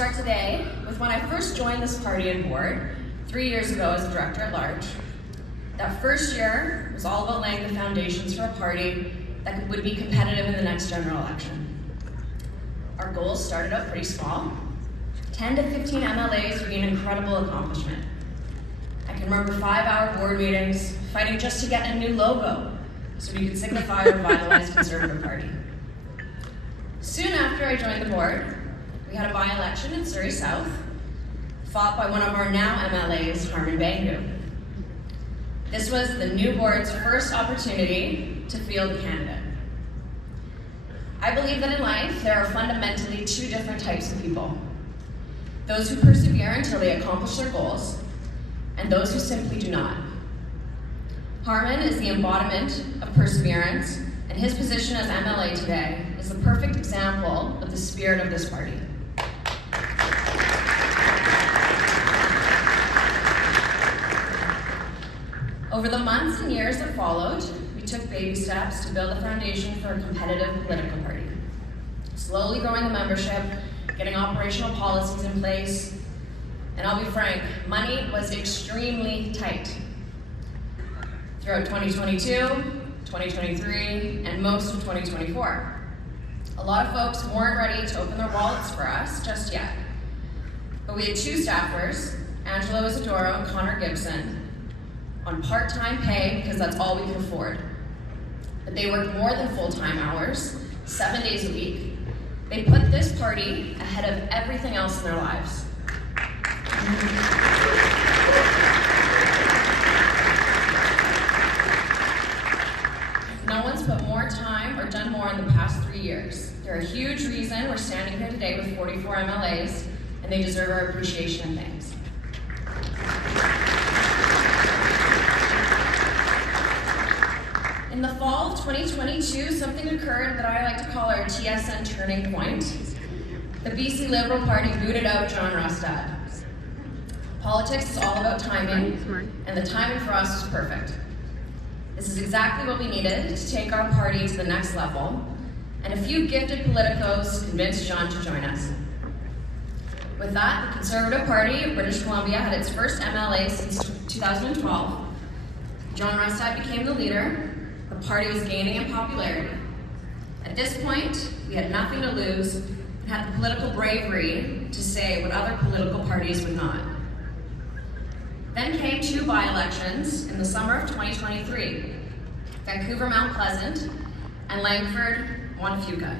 start today with when I first joined this party and board 3 years ago as a director at large. That first year was all about laying the foundations for a party that would be competitive in the next general election. Our goals started out pretty small. 10 to 15 MLAs would be an incredible accomplishment. I can remember 5-hour board meetings, fighting just to get a new logo so we could signify our revitalized Conservative Party. Soon after I joined the board, we had a by-election in Surrey South, fought by one of our now MLAs, Harman Bangu. This was the new board's first opportunity to field a candidate. I believe that in life, there are fundamentally two different types of people. Those who persevere until they accomplish their goals, and those who simply do not. Harman is the embodiment of perseverance, and his position as MLA today is the perfect example of the spirit of this party. Over the months and years that followed, we took baby steps to build a foundation for a competitive political party. Slowly growing the membership, getting operational policies in place, and I'll be frank, money was extremely tight. Throughout 2022, 2023, and most of 2024. A lot of folks weren't ready to open their wallets for us just yet. But we had two staffers, Angelo Isidoro and Connor Gibson, on part-time pay because that's all we could afford. But they worked more than full-time hours, 7 days a week. They put this party ahead of everything else in their lives. No one's put more time or done more in the past 3 years. They're a huge reason we're standing here today with 44 MLAs, and they deserve our appreciation and thanks. In the fall of 2022, something occurred that I like to call our TSN turning point. The BC Liberal Party booted out John Rustad. Politics is all about timing, and the timing for us was perfect. This is exactly what we needed to take our party to the next level, and a few gifted politicos convinced John to join us. With that, the Conservative Party of British Columbia had its first MLA since 2012. John Rustad became the leader. The party was gaining in popularity. At this point, we had nothing to lose and had the political bravery to say what other political parties would not. Then came two by-elections in the summer of 2023, Vancouver Mount Pleasant and Langford Wanufuka.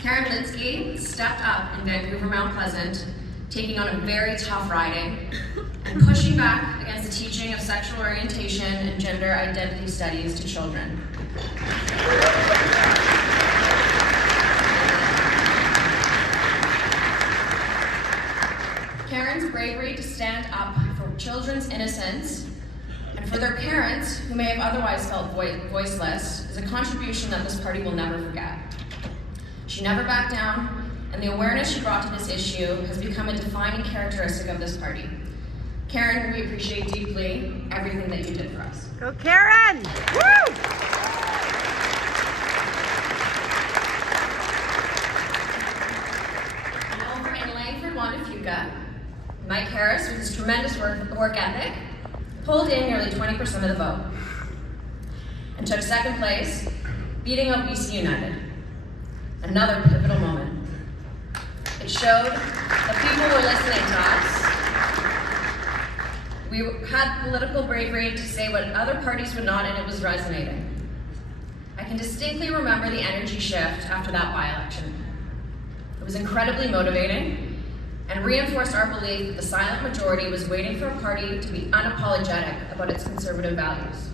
Karen Linsky stepped up in Vancouver Mount Pleasant, taking on a very tough riding and pushing back against the teaching of sexual orientation and gender identity studies to children. Karen's bravery to stand up for children's innocence and for their parents who may have otherwise felt voiceless is a contribution that this party will never forget. She never backed down, and the awareness she brought to this issue has become a defining characteristic of this party. Karen, we appreciate deeply everything that you did for us. Go Karen! Woo! And over in Langford Wanufuka, Mike Harris, with his tremendous work ethic, pulled in nearly 20% of the vote and took second place, beating out BC United. Another pivotal moment. It showed that people were listening to us. We had political bravery to say what other parties would not, and it was resonating. I can distinctly remember the energy shift after that by-election. It was incredibly motivating and reinforced our belief that the silent majority was waiting for a party to be unapologetic about its conservative values.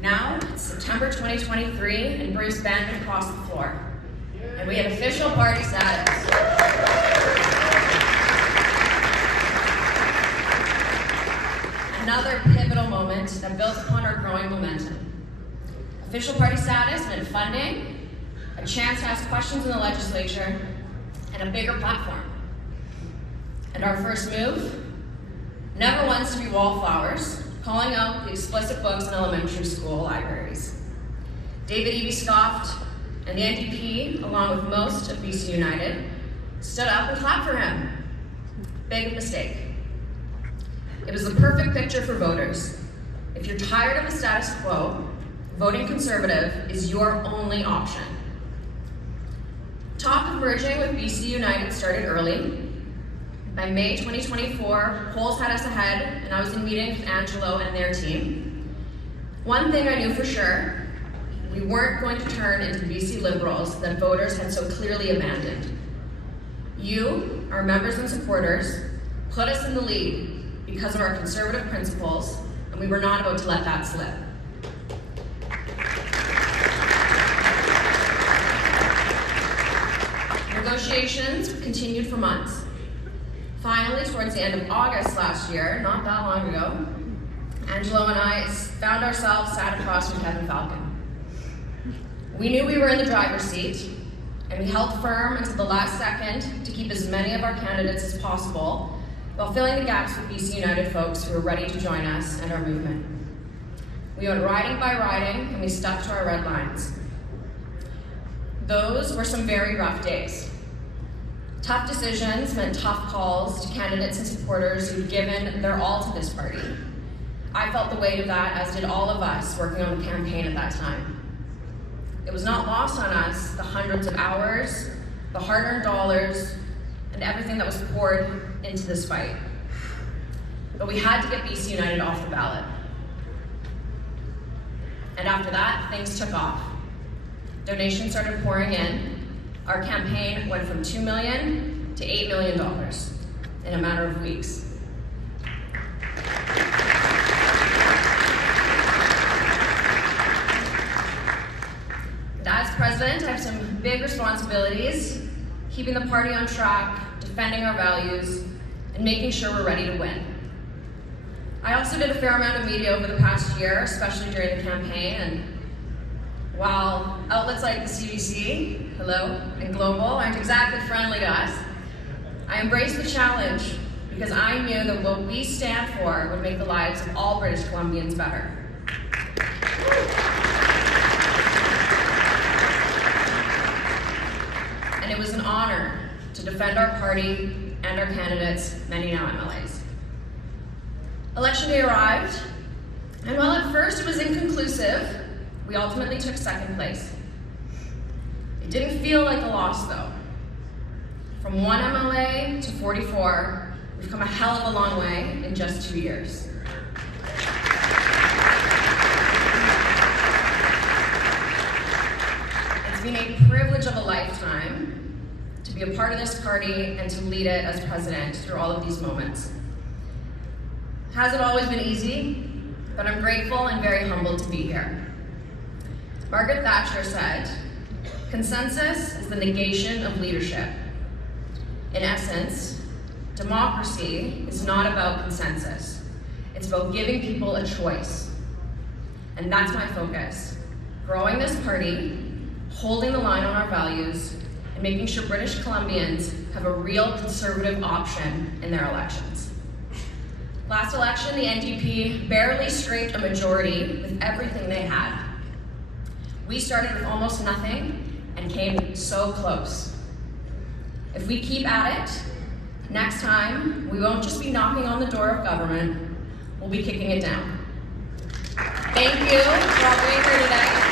Now, it's September 2023, and Bruce Bannon crossed the floor. And we have official party status. Another pivotal moment that builds upon our growing momentum. Official party status meant funding, a chance to ask questions in the legislature, and a bigger platform. And our first move? Never once to be wallflowers, calling out the explicit books in elementary school libraries. David Eby scoffed, and the NDP, along with most of BC United, stood up and clapped for him. Big mistake. It was the perfect picture for voters. If you're tired of the status quo, voting Conservative is your only option. Talk of merging with BC United started early. By May 2024, polls had us ahead, and I was in meetings with Angelo and their team. One thing I knew for sure, we weren't going to turn into the BC Liberals that voters had so clearly abandoned. You, our members and supporters, put us in the lead because of our Conservative principles, and we were not about to let that slip. Negotiations continued for months. Finally, towards the end of August last year, not that long ago, Angelo and I found ourselves sat across from Kevin Falcon. We knew we were in the driver's seat, and we held firm until the last second to keep as many of our candidates as possible while filling the gaps with BC United folks who were ready to join us and our movement. We went riding by riding, and we stuck to our red lines. Those were some very rough days. Tough decisions meant tough calls to candidates and supporters who'd given their all to this party. I felt the weight of that, as did all of us working on the campaign at that time. It was not lost on us the hundreds of hours, the hard-earned dollars, and everything that was poured into this fight. But we had to get BC United off the ballot. And after that, things took off. Donations started pouring in. Our campaign went from $2 million to $8 million in a matter of weeks. And as president, I have some big responsibilities, keeping the party on track, defending our values, and making sure we're ready to win. I also did a fair amount of media over the past year, especially during the campaign, and while outlets like the CBC, Hello, and Global aren't exactly friendly to us, I embraced the challenge because I knew that what we stand for would make the lives of all British Columbians better. And it was an honor to defend our party and our candidates, many now MLAs. Election day arrived, and while at first it was inconclusive, we ultimately took second place. It didn't feel like a loss, though. From 1 MLA to 44, we've come a hell of a long way in just 2 years. It's been a privilege of a lifetime to be a part of this party and to lead it as president through all of these moments. Hasn't always been easy, but I'm grateful and very humbled to be here. Margaret Thatcher said, "Consensus is the negation of leadership." In essence, democracy is not about consensus. It's about giving people a choice. And that's my focus. Growing this party, holding the line on our values, and making sure British Columbians have a real Conservative option in their elections. Last election, the NDP barely scraped a majority with everything they had. We started with almost nothing and came so close. If we keep at it, next time we won't just be knocking on the door of government, we'll be kicking it down. Thank you for all being here today.